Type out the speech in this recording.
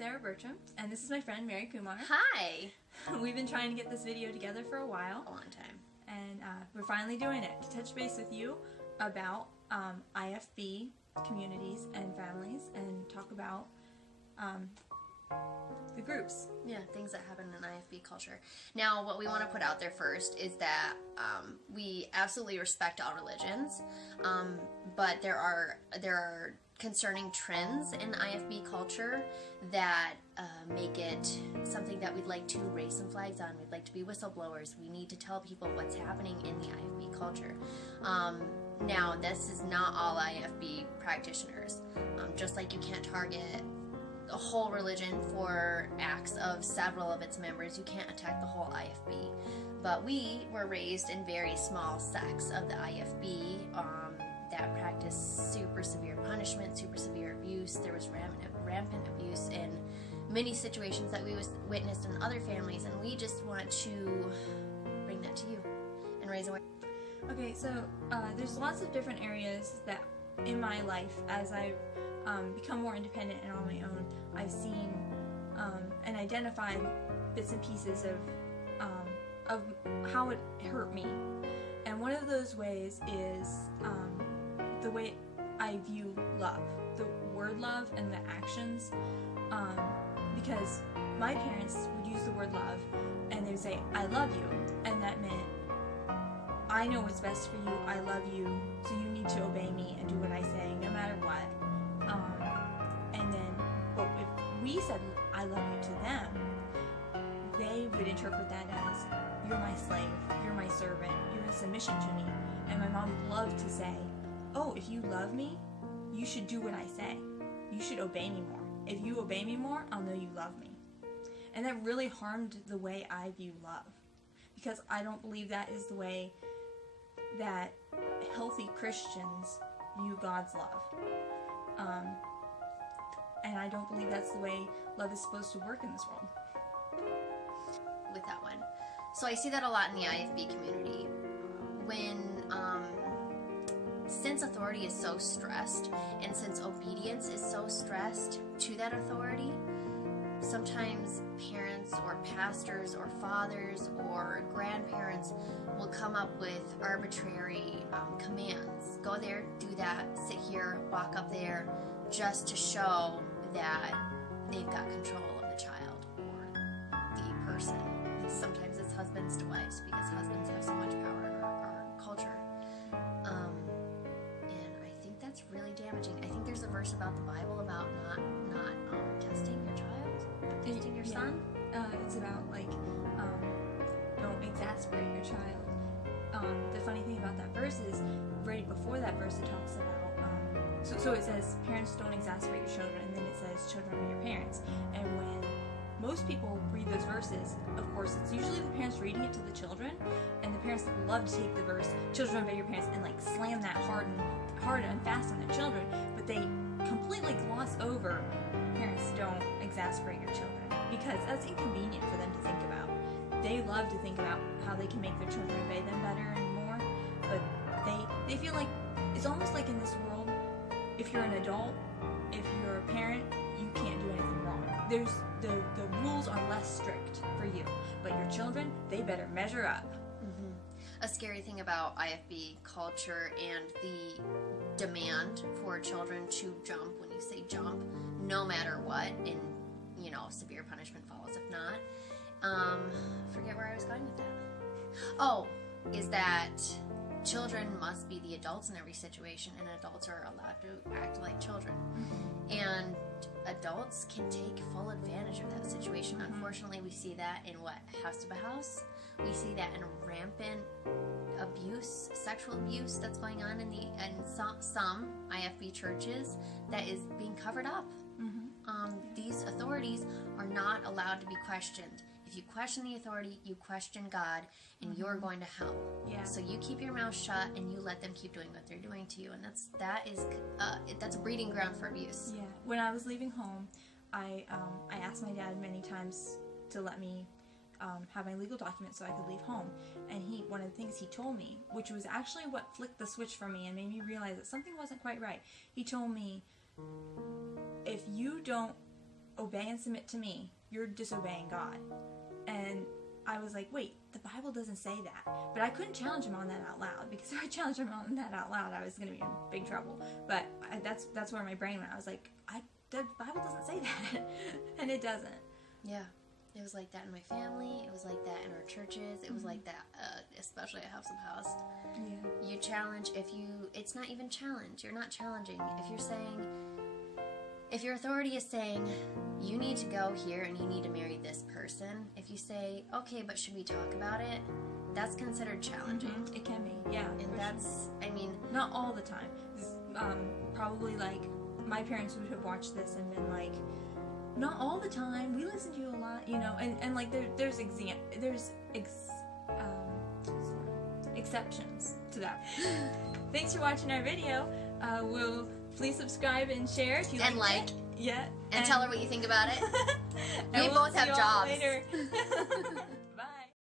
Sarah Bertram, and this is my friend Mary Kumar. Hi! We've been trying to get this video together for a while. A long time. And we're finally doing it to touch base with you about IFB communities and families and talk about the groups. Yeah, things that happen in IFB culture. Now, what we want to put out there first is that we absolutely respect all religions, but there are concerning trends in IFB culture that make it something that we'd like to raise some flags on. We'd like to be whistleblowers. We need to tell people what's happening in the IFB culture. Now, this is not all IFB practitioners. Just like you can't target a whole religion for acts of several of its members, you can't attack the whole IFB. But we were raised in very small sects of the IFB that practiced super severe punishment, super severe abuse. There was rampant abuse in many situations that we witnessed in other families, and we just want to bring that to you and raise awareness. Okay, so there's lots of different areas that in my life, as I've become more independent and on my own, I've seen and identified bits and pieces of how it hurt me. And one of those ways is the way I view love, the word love and the actions, because my parents would use the word love and they would say, I love you, and that meant I know what's best for you, I love you, so you need to obey me and do what I say no matter what. And then, but if we said I love you to them, they would interpret that as, you're my slave, you're my servant, you're in submission to me. And my mom loved to say, oh, if you love me, you should do what I say. You should obey me more. If you obey me more, I'll know you love me. And that really harmed the way I view love, because I don't believe that is the way that healthy Christians view God's love. And I don't believe that's the way love is supposed to work in this world. With that one. So I see that a lot in the IFB community. Since authority is so stressed, and since obedience is so stressed to that authority, sometimes parents or pastors or fathers or grandparents will come up with arbitrary commands. Go there, do that, sit here, walk up there, just to show that they've got control of the child or the person. Sometimes it's husbands to wives, because husbands have so much power in our culture. And I think that's really damaging. I think there's a verse about the Bible about not testing your child, testing your son. It's about don't exasperate your child. The funny thing about that verse is, right before that verse it talks about, so it says, parents don't exasperate your children, and then it says, children obey your parents. And when most people read those verses, of course, it's usually the parents reading it to the children, and the parents love to take the verse, children obey your parents, and slam that hard and fast on their children, but they completely gloss over, parents don't exasperate your children, because that's inconvenient for them to think about. They love to think about how they can make their children obey them better and more, but they feel like, it's almost like in this world, if you're an adult, if you're a parent, you can't do anything wrong. The rules are less strict for you, but your children, they better measure up. Mm-hmm. A scary thing about IFB culture and the demand for children to jump, when you say jump, no matter what, and severe punishment follows if not. Forget where I was going with that. Oh, is that children must be the adults in every situation, and adults are allowed to act like children. And adults can take full advantage of that situation. Unfortunately, we see that in House to House. We see that in rampant abuse, sexual abuse that's going on in some IFB churches that is being covered up. These authorities are not allowed to be questioned. If you question the authority, you question God, and you're going to hell. Yeah. So you keep your mouth shut and you let them keep doing what they're doing to you, and that's a breeding ground for abuse. Yeah. When I was leaving home, I asked my dad many times to let me have my legal documents so I could leave home, and one of the things he told me, which was actually what flicked the switch for me and made me realize that something wasn't quite right. He told me, if you don't obey and submit to me, you're disobeying God. And I was like, wait, the Bible doesn't say that. But I couldn't challenge him on that out loud, because if I challenged him on that out loud, I was going to be in big trouble. But that's where my brain went. I was like, the Bible doesn't say that. And it doesn't. Yeah. It was like that in my family. It was like that in our churches. It was like that, especially at House of House. Yeah. You challenge it's not even challenge. You're not challenging. If your authority is saying, you need to go here and you need to marry this person, if you say, okay, but should we talk about it? That's considered challenging. Mm-hmm. It can be, yeah. And that's, I mean... Not all the time. Probably, like, my parents would have watched this and been like, not all the time, we listen to you a lot, you know, and like, there's exceptions to that. Thanks for watching our video. Please subscribe and share if you like it. Yeah. And tell her what you think about it. And We we'll both have see you all jobs. later.